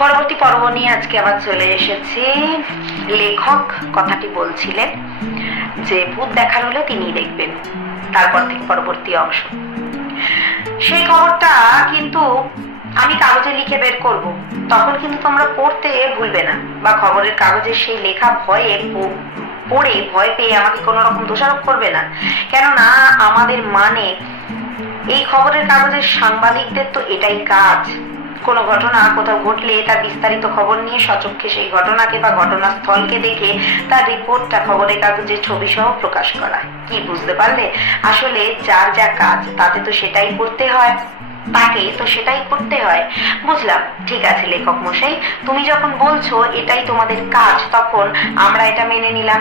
পরবর্তী পর্ব নিয়ে আজকে আবার চলে এসেছি। লেখক কথাটি বলছিলেন যে ভূত দেখার হলে তিনিই দেখবেন, তারপর থেকে পরবর্তী অংশ। সেই খবরটা কিন্তু আমি কাগজে লিখে বের করব, তখন কিন্তু তোমরা পড়তে ভুলবে না, বা খবরের কাগজে সেই লেখা পড়ে ভয় পেয়ে আমাকে কোনো রকম দোষারোপ করবে না। কেননা আমাদের এই খবরের কাগজের সাংবাদিকদের তো এটাই কাজ, কোনো ঘটনা কোথাও ঘটলে তার বিস্তারিত খবর নিয়ে সচক্ষে সেই ঘটনাকে বা ঘটনাস্থলকে দেখে তার রিপোর্টটা খবরের কাগজে ছবি সহ প্রকাশ করা। কি বুঝতে পারলে? আসলে যার যা কাজ তাতে তো সেটাই করতে হয়, তাকে তো সেটাই করতে হয়। বুঝলাম, ঠিক আছে লেখক মশাই, তুমি যখন বলছো এটাই তোমাদের কাজ, তখন আমরা এটা মেনে নিলাম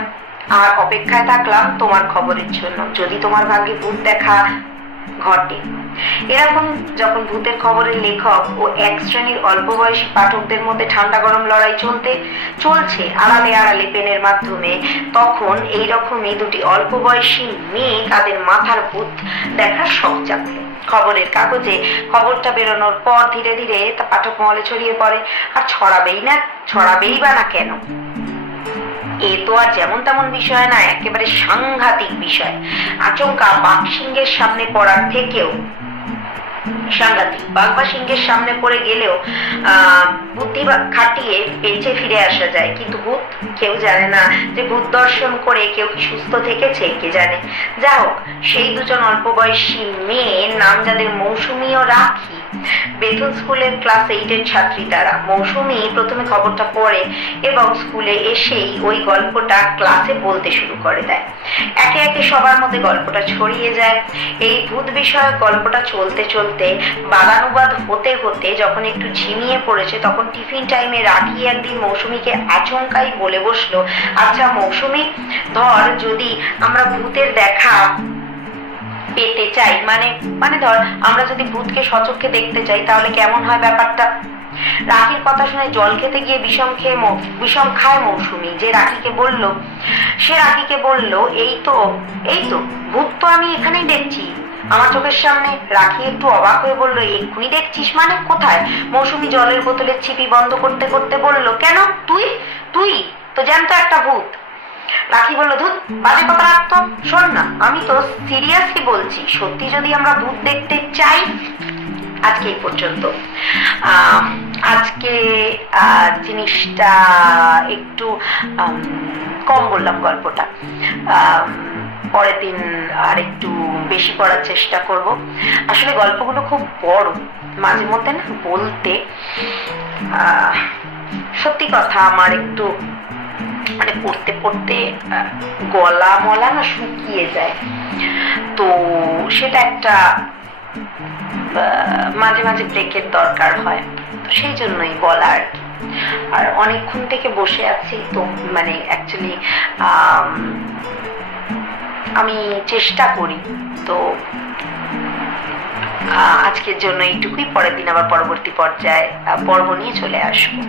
আর অপেক্ষায় থাকলাম তোমার খবরের জন্য। যদি তোমার ভাগ্যে ভূত দেখা ঘটে। এরকম যখন ভূতের খবরের লেখক ও এক শ্রেণীর অল্প বয়সী পাঠকদের মধ্যে ঠান্ডা গরম লড়াই চলছে আড়ালে আড়ালে পেনের মাধ্যমে, তখন এইরকমই দুটি অল্প বয়সী মেয়ে তাদের মাথার ভূত দেখার শখ জাগলো। খবরের কাগজে খবরটা বেরোনোর পর ধীরে ধীরে তা পাঠক মহলে ছড়িয়ে পড়ে। আর ছড়াবেই বা না কেন? এ তো আর যেমন তেমন বিষয় না, একেবারে সাংঘাতিক বিষয়। আচমকা বাঘসিংহের সামনে পড়ার থেকেও সাংঘাতিক। বাঘ বা সিংহের সামনে পড়ে গেলেও বুদ্ধি খাটিয়ে বেঁচে ফিরে আসা যায়, কিন্তু ভূত কেউ জানে না যে ভূত দর্শন করে কেউ কি সুস্থ থেকেছে, কে জানে। যা হোক, সেই দুজন অল্প বয়সী মেয়ের নাম যাদের মৌসুমী ও রাখি, বেথুন স্কুলের ক্লাস 8-এর ছাত্রী তারা। মৌসুমী প্রথমে খবরটা পড়ে এবং স্কুলে এসেই ওই গল্পটা ক্লাসে বলতে শুরু করে দেয়। একে একে সবার মধ্যে গল্পটা ছড়িয়ে যায়। এই ভূত বিষয়ক গল্পটা চলতে চলতে বাদানুবাদ হতে হতে যখন একটু ঝিমিয়ে পড়েছে, তখন টিফিন টাইমে রাখি একদিন মৌসুমীকে আচমকাই বলে বসলো, আচ্ছা মৌসুমী, ধর যদি আমরা ভূতের দেখা পেতে চাই, মানে ধর আমরা যদি ভূতকে সচক্ষে দেখতে চাই, তাহলে কেমন হয় ব্যাপারটা? রাখির কথা শুনে জল খেতে গিয়ে বিষম খায় মৌসুমী। সে রাখিকে বলল এই তো ভূত তো আমি এখানেই দেখছি, আমার চোখের সামনে। রাখি একটু অবাক হয়ে বলল, এক্ষুনি দেখছিস মানে? কোথায়? মৌসুমী জলের বোতলের ছিপি বন্ধ করতে করতে বলল, কেন? তুই তো জ্যান্ত একটা ভূত। রাখি বলল, ধুত, বাজে কথা রাখতো। শোন না, আমি তো সিরিয়াসলি বলছি, সত্যি যদি আমরা ভূত দেখতে চাই। আজকে এই পর্যন্ত। আজকে জিনিসটা একটু কম বললাম গল্পটা, পরের দিন আর একটু বেশি পড়ার চেষ্টা করব। আসলে গল্পগুলো খুব বড়, মাঝে মধ্যে না বলতে সত্যি কথা আমার একটু পড়তে পড়তে গলা মলা না শুকিয়ে যায়, তো সেটা একটা মাঝে মাঝে ব্রেকের দরকার হয়, তো সেই জন্যই বলা আর কি। আর অনেকক্ষণ থেকে বসে আছি, তো অ্যাকচুয়ালি আমি চেষ্টা করি, তো আজকের জন্য এইটুকুই। পরের দিন আবার পরবর্তী পর্ব নিয়ে চলে আসবো।